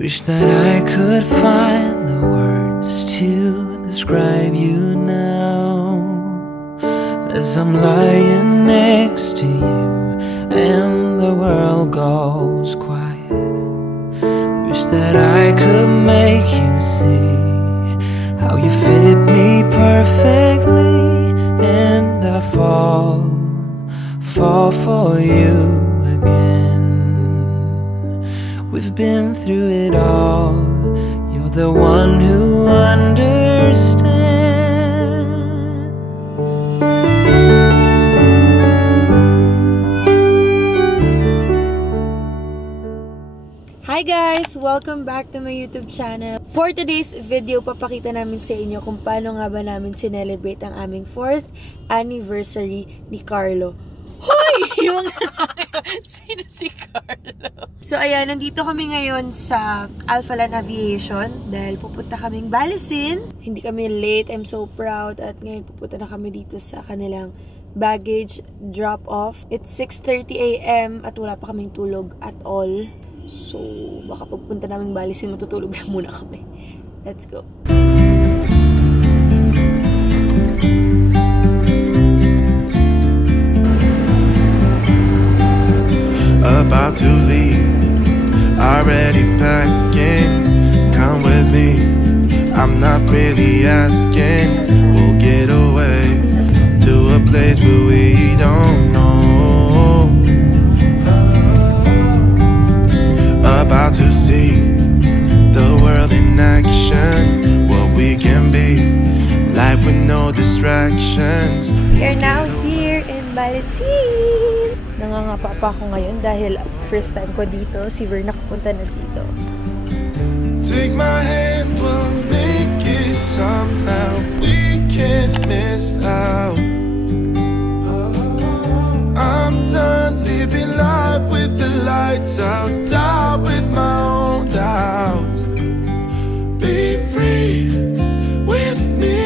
Wish that I could find the words to describe you now, as I'm lying next to you and the world goes quiet. Wish that I could make you see how you fit me perfectly, and I fall for you again. We've been through it all. You're the one who understands. Hi guys! Welcome back to my YouTube channel. For today's video, papakita namin sa inyo kung paano nga ba namin sinelebrate ang aming 4th anniversary ni Carlo. Hoy! Yung sino si Carlo? So ayan, nandito kami ngayon sa Alphaland Aviation dahil pupunta kaming Balisin. Hindi kami late, I'm so proud. At ngayon pupunta na kami dito sa kanilang baggage drop-off. It's 6:30 AM at wala pa kaming tulog at all. So baka pagpunta naming Balisin, matutulog lang muna kami. Let's go! About to leave, already packing. Come with me, I'm not really asking. We'll get away to a place where we don't know. About to see the world in action, what we can be, life with no distractions. We're now here in Balisin. Nangangapa pa ako ngayon dahil first time ko dito. Si Ver nakapunta na dito. Take my hand, we'll make it somehow. We can't miss out. I'm done living life with the lights out. Die with my own doubts. Be free with me.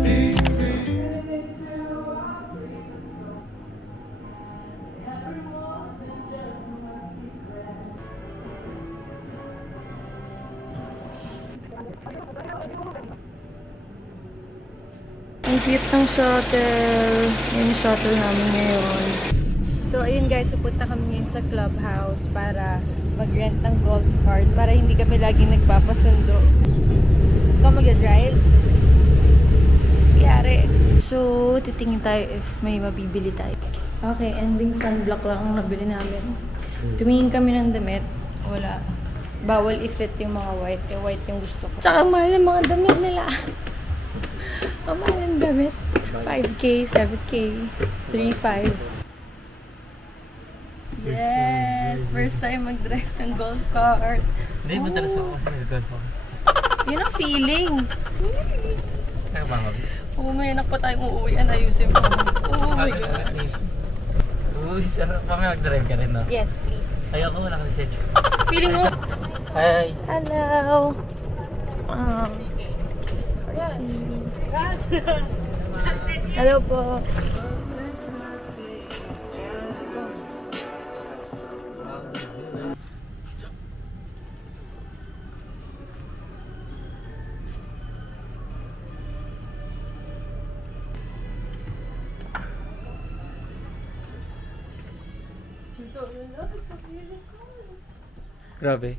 Be free. Ang cute ng shuttle. Yung shuttle namin ngayon. So, ayun guys, pupunta kami ngayon sa clubhouse para mag-rent ng golf cart para hindi kami laging nagpapasundo. Ikaw mag-drive? Yari. So, titingin tayo if may mabibili tayo. Okay, ending sunblock lang ang nabili namin. Tumingin kami ng damit. Wala. Bawal i-fit yung mga white. Yung white yung gusto ko. Tsaka mahal ang mga damit nila. Mahal ang damit. 5K, 7K, 3.5. Yes! First time mag-drive ng golf cart. Hindi, madalas ako kasi nag-golf ako. Yun ang feeling. Kaya ba nga? Oo, may anak pa tayong uuwian. Ayusin mo. Oh my God. Uy, sarap kami mag-drive ka rin, no? Yes, please. Ayoko, wala ka message. Feeling mo? Hi! Hello! Hello po. Grabe.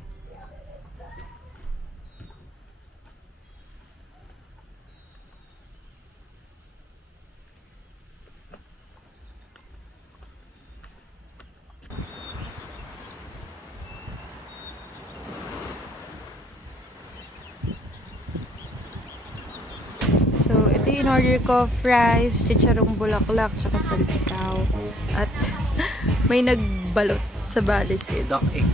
So, ito yung order ko, fries, chicharong bulaklak, tsaka salitaw. At may nagbalot sa Balisin. Duck egg.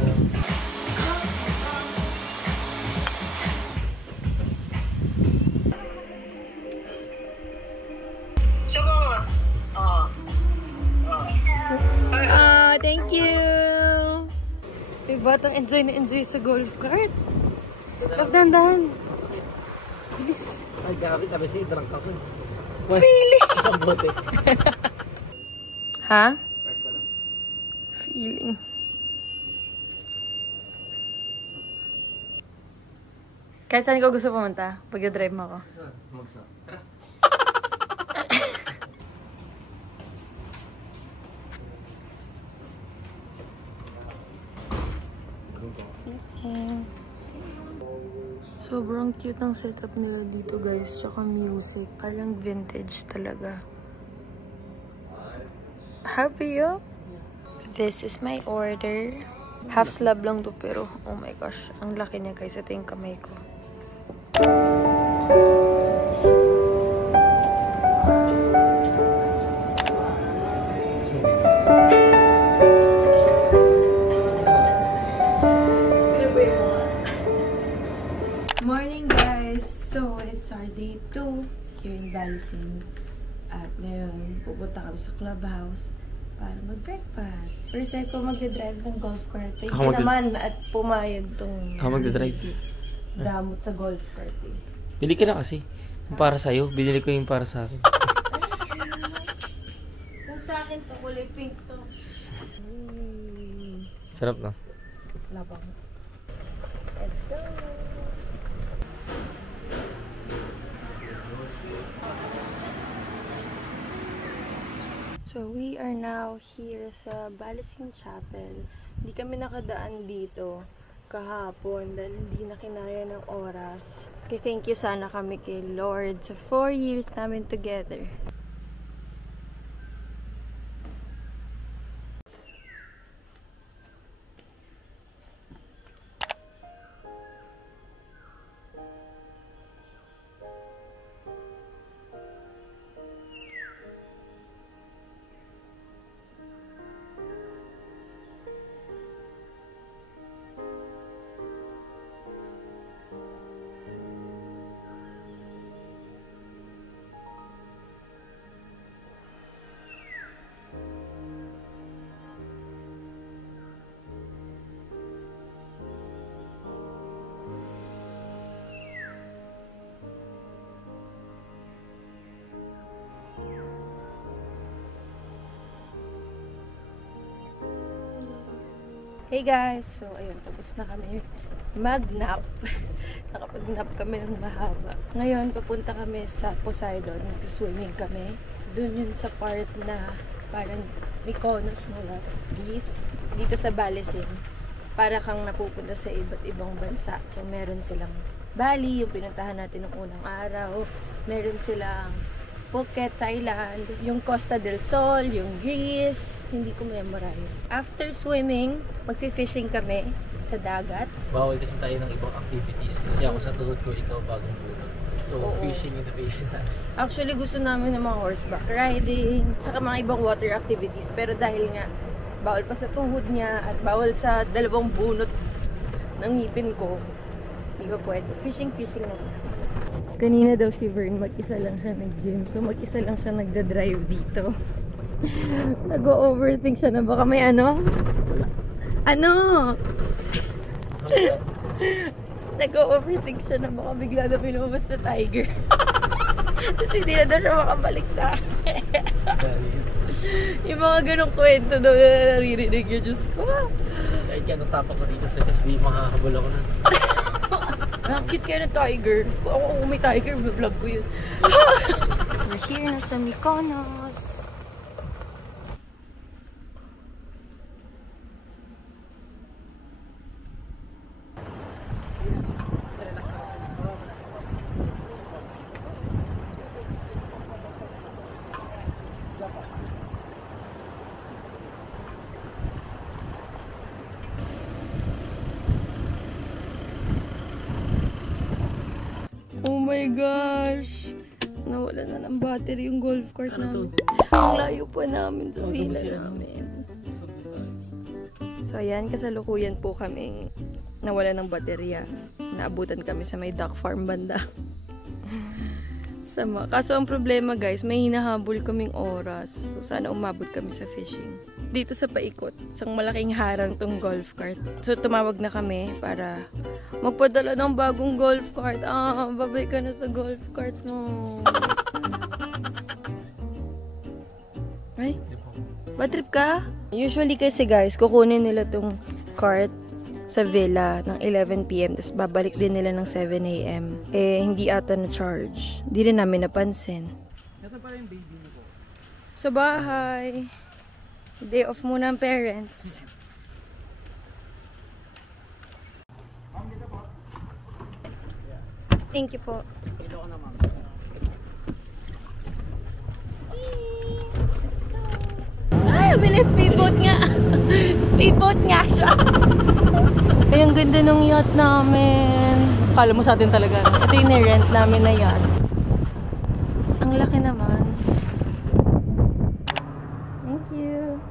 Thank you! May batang enjoy na enjoy sa golf cart. Love, dahan-dahan. Bilis. Ay, grabe, sabi sa'yo, drunk ako. Feeling! Isang bote. Ha? Feeling. Kahit saan ko gusto pumunta, pag-drive mo ako. Magsa. Tara. Sobrang cute ang setup nila dito guys, tsaka music. Parang vintage talaga. Happy you? This is my order. Half slab lang to pero oh my gosh, ang laki niya guys. Ito yung kamay ko. Morning guys! So, it's our day 2 here in Balising. At ngayon, pupunta kami sa clubhouse para mag-breakfast. First time ko mag-drive ng golf cart. Thank you naman at pumayag tong mag-drive. damot sa golf cart eh. Bili ka na kasi. Yung para sa'yo. Binili ko yung para sa akin. Kung sa akin to, kulay pink to. Sarap na. Labang. Let's go! So, we are now here sa Balising Chapel. Hindi kami nakadaan dito kahapon dahil hindi na kinaya ng oras. Okay, thank you sana kami kay Lord sa 4 years namin together. Hey guys! So, ayun, tapos na kami mag-nap. Nakapag-nap kami ng mahaba. Ngayon, papunta kami sa Poseidon. Nag-swimming kami. Doon yun sa part na parang Mykonos na Greece. Dito sa Balising. Para kang napupunta sa iba't ibang bansa. So, meron silang Bali, yung pinuntahan natin ng unang araw. Meron silang Phuket, Thailand, yung Costa del Sol, yung Greece, hindi ko memorize. After swimming, magfi-fishing kami sa dagat. Bawal kasi tayo ng ibang activities. Kasi ako sa tuhod ko, ikaw bagong bunot. So, fishing in the fishing. Actually, gusto namin ng mga horseback riding, tsaka mga ibang water activities. Pero dahil nga, bawal pa sa tuhod niya at bawal sa dalawang bunot ng ngipin ko, hindi ba pwede. Fishing naman. Kanina daw si Vern, mag-isa lang siya nag-gym. So, mag-isa lang siya nagda-drive dito. Nag-overthink siya na baka may ano? Ano? Nag-overthink siya na baka bigla na may lumabas na tiger. Tapos hindi na daw siya makabalik sa akin. Yung mga ganong kwento daw na naririnig niya. Diyos ko. Kahit ka natapa ko dito sa kasi makakabal ako na. Ang cute kayo ng tiger. Ako kung may tiger, vlog ko yun. We're here na sa Mykonos. Oh my gosh! Nawala na ng battery yung golf cart namin. Ang layo pa namin sa villa namin. So ayan, kasalukuyan po kaming nawala ng baterya. Naabutan kami sa may duck farm banda. Kaso ang problema guys, may hinahabol kaming oras. So sana umabot kami sa fishing. Dito sa paikot, isang malaking harang tong golf cart. So tumawag na kami para magpadala ng bagong golf cart. Babay ka na sa golf cart mo. Ay? Bad trip ka? Usually kasi guys, kukunin nila tong cart sa villa ng 11 PM, tapos babalik din nila ng 7 AM. Eh, hindi ata na-charge. Hindi rin namin napansin. Sa bahay. Day off muna ang parents. Thank you po. Ay, speedboat nga. Speedboat nga siya. Ay, ang ganda ng yacht namin. Kala mo sa atin talaga. Ito yung nirent namin na yacht. Ang laki naman. Thank you.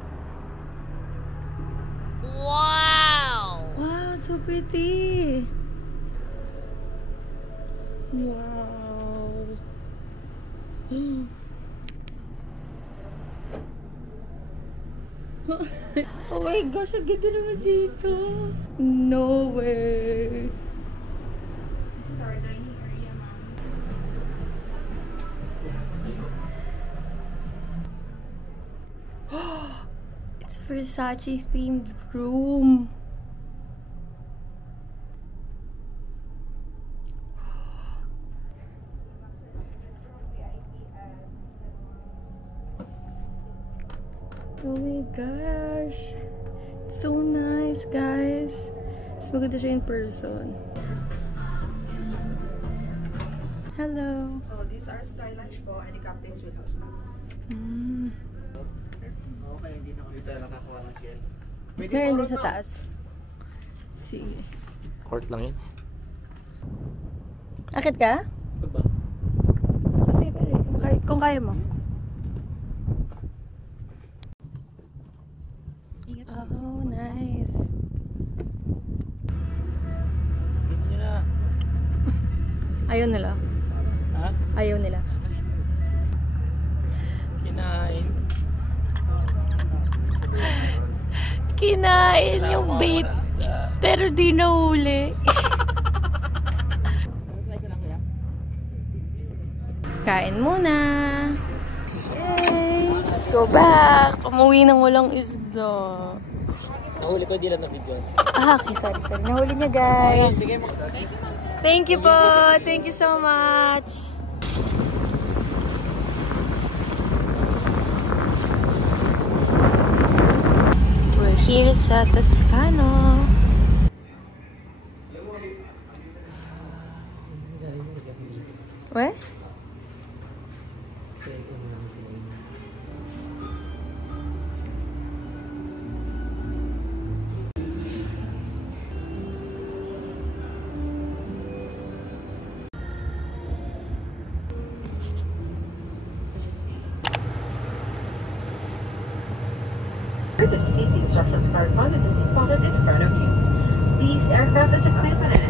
Wow! Wow, so pretty. Wow. Oh my gosh, ang ganda naman dito. No way. This is our dining area, ma'am. It's a Versace themed room. Oh my gosh. It's so nice, guys. Mas maganda siya in person. Hello. So, these are sky lunch po and the captain's with us, ma'am. Okay, hindi na kami tayo nakakuha ng shell. Meron din sa taas. Sige. Court lang yun. Akit ka? Ba? Sige, pwede. Kung kaya mo. Oh, nice. Dito nyo na. Ayaw nila. Ha? Ayaw nila. Kinain. Kinain yung bait. Pero di nahuli. Kain muna. Yay! Let's go back. Umuwi nang walang isda. Nahuli ko, di lang na video. Okay, sorry. Nahuli niya, guys. Thank you po. Thank you so much. We're here sa Toscano. What? The safety instructions are found in the seat pocket in front of you. These aircraft is equipped with an